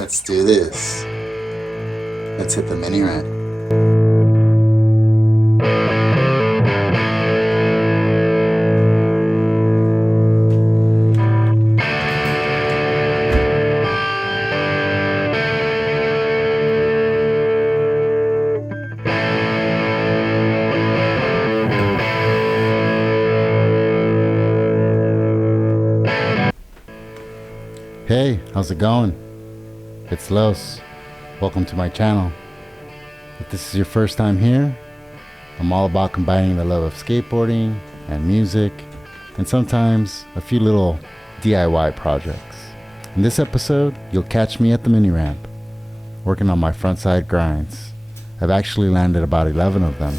Let's do this. Let's hit the mini ramp. Hey, how's it going? It's Los. Welcome to my channel. If this is your first time here, I'm all about combining the love of skateboarding and music, and sometimes a few little DIY projects. In this episode, you'll catch me at the mini ramp, working on my frontside grinds. I've actually landed about 11 of them,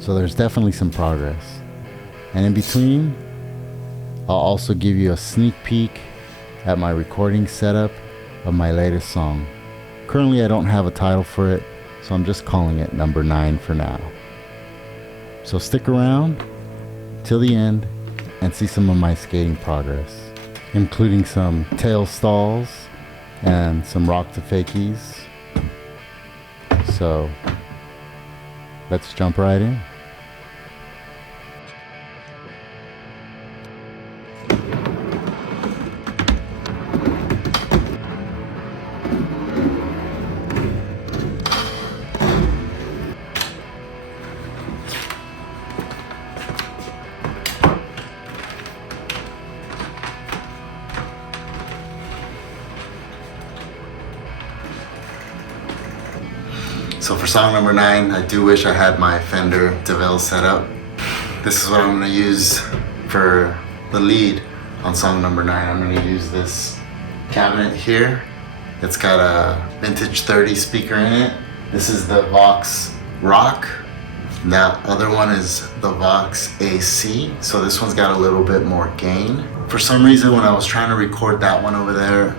so there's definitely some progress. And in between, I'll also give you a sneak peek at my recording setup of my latest song. Currently I don't have a title for it, so I'm just calling it number 9 for now. So stick around till the end and see some of my skating progress, including some tail stalls and some rock to fakies. So let's jump right in. So for song number 9, I do wish I had my Fender DeVille set up. This is what I'm going to use for the lead on song number 9. I'm going to use this cabinet here. It's got a vintage 30 speaker in it. This is the Vox Rock. That other one is the Vox AC. So this one's got a little bit more gain. For some reason, when I was trying to record that one over there,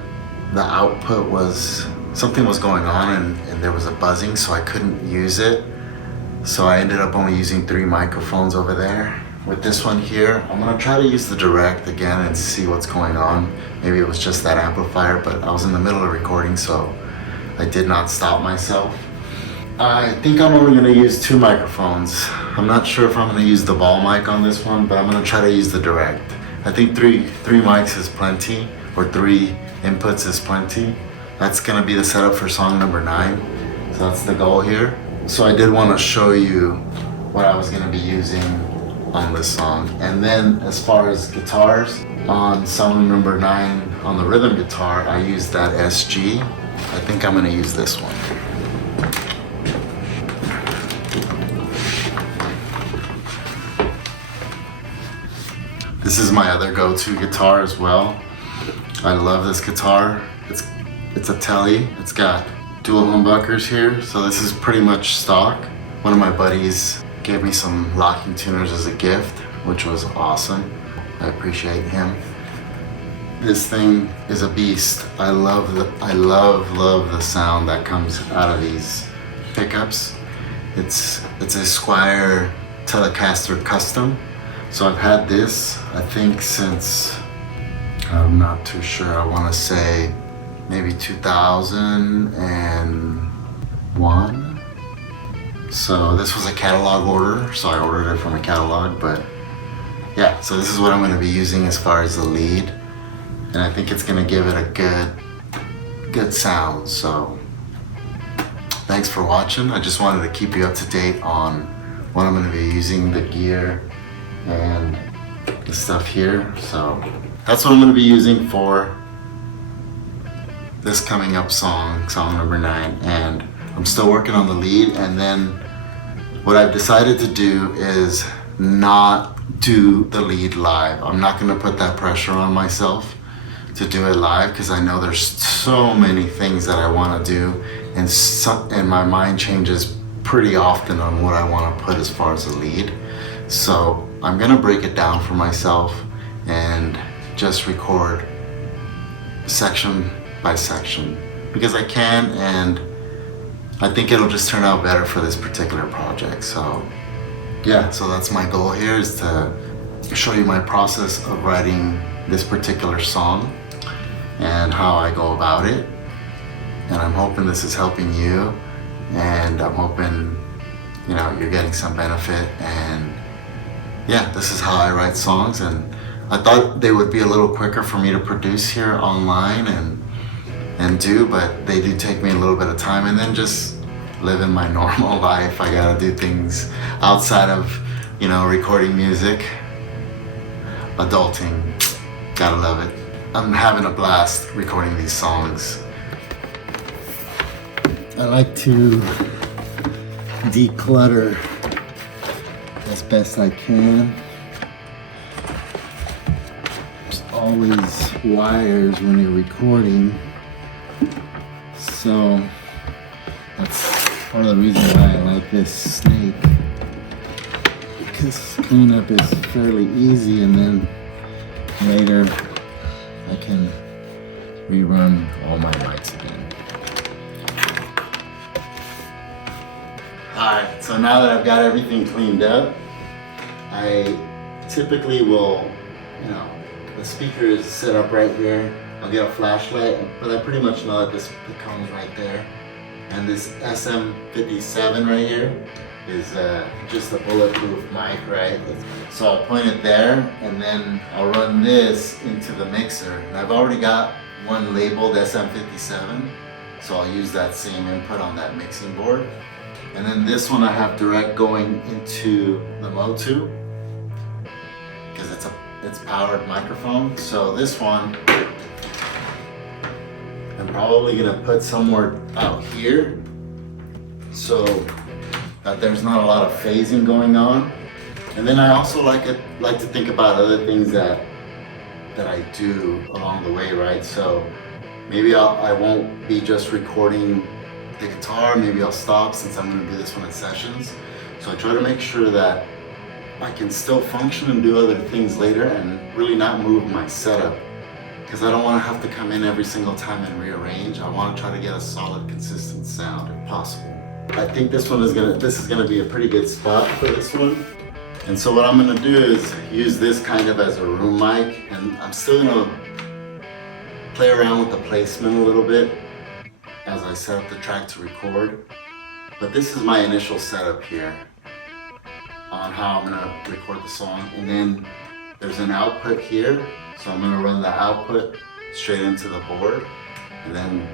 the output was, something was going on and there was a buzzing, so I couldn't use it. So I ended up only using 3 microphones over there. With this one here, I'm gonna try to use the direct again and see what's going on. Maybe it was just that amplifier, but I was in the middle of recording, so I did not stop myself. I think I'm only gonna use 2 microphones. I'm not sure if I'm gonna use the ball mic on this one, but I'm gonna try to use the direct. I think three mics is plenty, or 3 inputs is plenty. That's gonna be the setup for song number 9. So that's the goal here. So I did wanna show you what I was gonna be using on this song. And then as far as guitars, on song number 9, on the rhythm guitar, I used that SG. I think I'm gonna use this one. This is my other go-to guitar as well. I love this guitar. It's a Telly. It's got dual humbuckers here, so this is pretty much stock. One of my buddies gave me some locking tuners as a gift, which was awesome. I appreciate him. This thing is a beast. I love the sound that comes out of these pickups. It's a Squier Telecaster Custom. So I've had this, I think, since, I'm not too sure, I want to say maybe 2001. So this was a catalog order, so I ordered it from a catalog, but yeah, so this is what I'm going to be using as far as the lead, and I think it's going to give it a good sound. So thanks for watching. I just wanted to keep you up to date on what I'm going to be using, the gear and the stuff here. So that's what I'm going to be using for this coming up song number 9, and I'm still working on the lead. And then what I've decided to do is not do the lead live. I'm not going to put that pressure on myself to do it live, because I know there's so many things that I want to do, and my mind changes pretty often on what I want to put as far as the lead. So I'm going to break it down for myself and just record section by section, because I can, and I think it'll just turn out better for this particular project. So yeah, so that's my goal here, is to show you my process of writing this particular song. and how I go about it. And I'm hoping this is helping you, and I'm hoping, you know, you're getting some benefit. And yeah, this is how I write songs, and I thought they would be a little quicker for me to produce here online and do, but they do take me a little bit of time, and then just living my normal life. I gotta do things outside of, you know, recording music. Adulting, gotta love it. I'm having a blast recording these songs. I like to declutter as best I can. There's always wires when you're recording, so that's part of the reason why I like this snake, because cleanup is fairly easy, and then later I can rerun all my mics again. Alright, so now that I've got everything cleaned up, I typically will, you know, the speaker is set up right here. I'll get a flashlight, but I pretty much know that this comes right there. And this SM57 right here is just a bulletproof mic, right? So I'll point it there, and then I'll run this into the mixer. And I've already got one labeled SM57, so I'll use that same input on that mixing board. And then this one I have direct going into the Motu, because it's powered microphone. So this one I'm probably gonna put somewhere out here so that there's not a lot of phasing going on. And then I also like to think about other things that I do along the way, right? So maybe I won't be just recording the guitar, maybe I'll stop since I'm gonna do this one in sessions. So I try to make sure that I can still function and do other things later and really not move my setup, because I don't want to have to come in every single time and rearrange. I want to try to get a solid, consistent sound if possible. I think this is gonna be a pretty good spot for this one. And so what I'm gonna do is use this kind of as a room mic, and I'm still gonna play around with the placement a little bit as I set up the track to record. But this is my initial setup here on how I'm gonna record the song. And then there's an output here, so I'm gonna run the output straight into the board, and then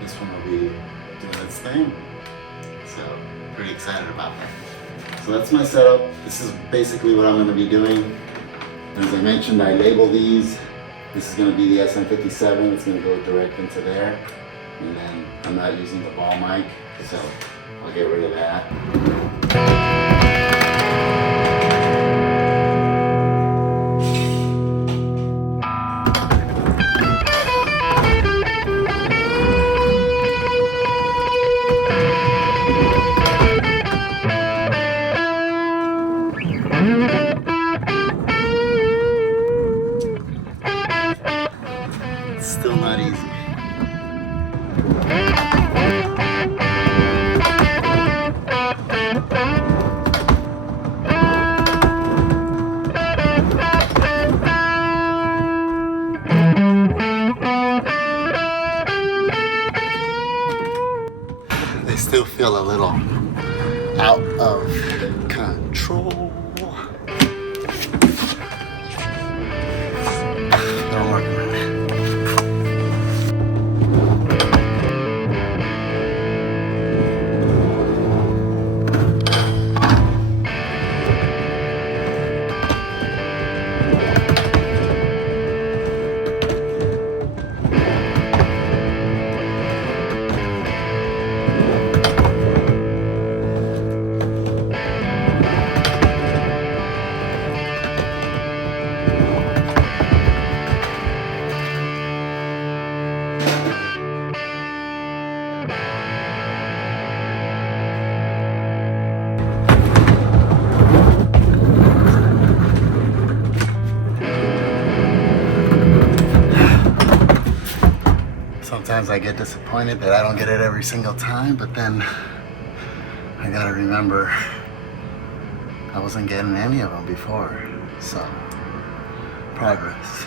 this one will be doing its thing. So pretty excited about that. So that's my setup. This is basically what I'm gonna be doing. And as I mentioned, I label these. This is gonna be the SM57. It's gonna go direct into there. And then I'm not using the ball mic, so I'll get rid of that. Still not easy. They still feel a little out of control. Don't work with it. Sometimes I get disappointed that I don't get it every single time, but then I gotta remember I wasn't getting any of them before, so progress.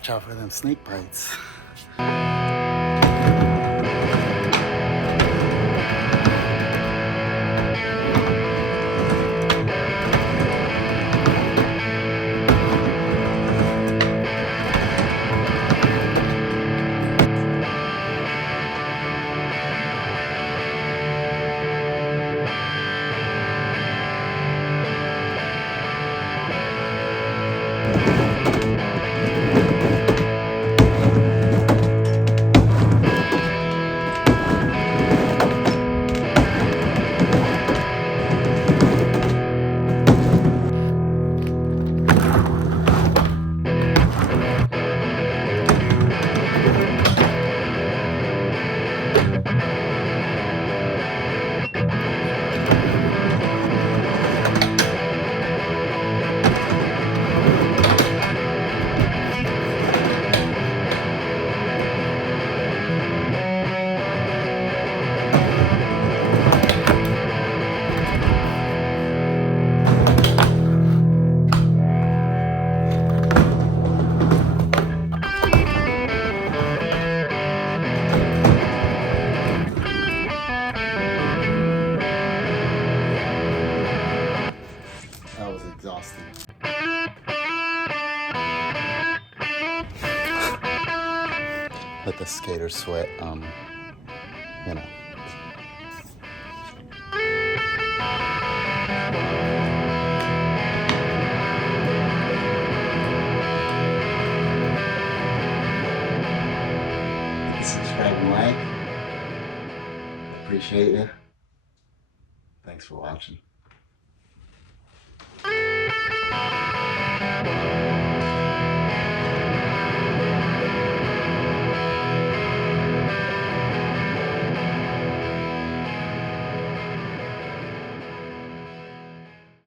watch out for them snake bites. That was exhausting. Let the skater sweat, you know. Subscribe and like. Appreciate you. Thanks for watching.